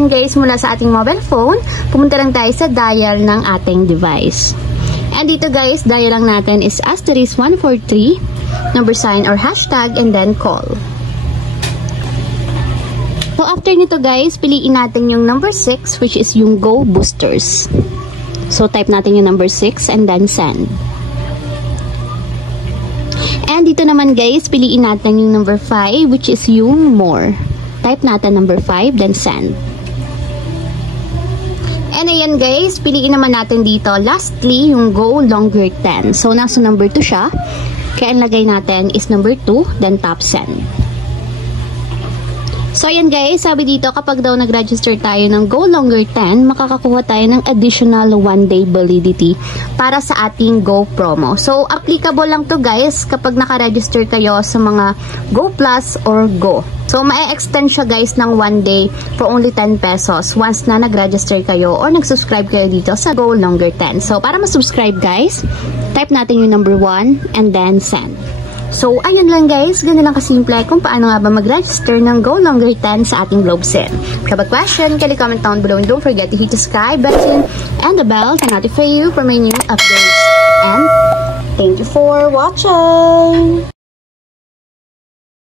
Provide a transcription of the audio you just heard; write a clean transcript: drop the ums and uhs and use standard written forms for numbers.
natin guys mula sa ating mobile phone, pumunta lang tayo sa dial ng ating device. And dito guys, dial lang natin is *143, number sign or hashtag, and then call. So after nito guys, piliin natin yung number 6, which is yung Go Boosters. So type natin yung number 6 and then send. And dito naman guys, piliin natin yung number 5, which is yung more. Type natin number 5, then send. And ayan guys, piliin naman natin dito, lastly, yung Go Longer 10. So nasa number 2 siya. Kaya ang lagay natin is number 2, then tap send. So ayan guys, sabi dito kapag daw nag-register tayo ng Go Longer 10, makakakuha tayo ng additional 1-day validity para sa ating Go promo. So applicable lang to guys kapag naka-register kayo sa mga Go Plus or Go. So ma-extend siya guys ng 1 day for only 10 pesos once na nag-register kayo or nag-subscribe kayo dito sa Go Longer 10. So para ma-subscribe guys, type natin yung number 1 and then send. So, ayun lang guys, ganun lang kasimple kung paano nga ba mag-register ng Go Longer 10 sa ating GlobeSIM. If you have a question, kindly comment down below and don't forget to hit the subscribe button and the bell to notify you for my new updates. And thank you for watching!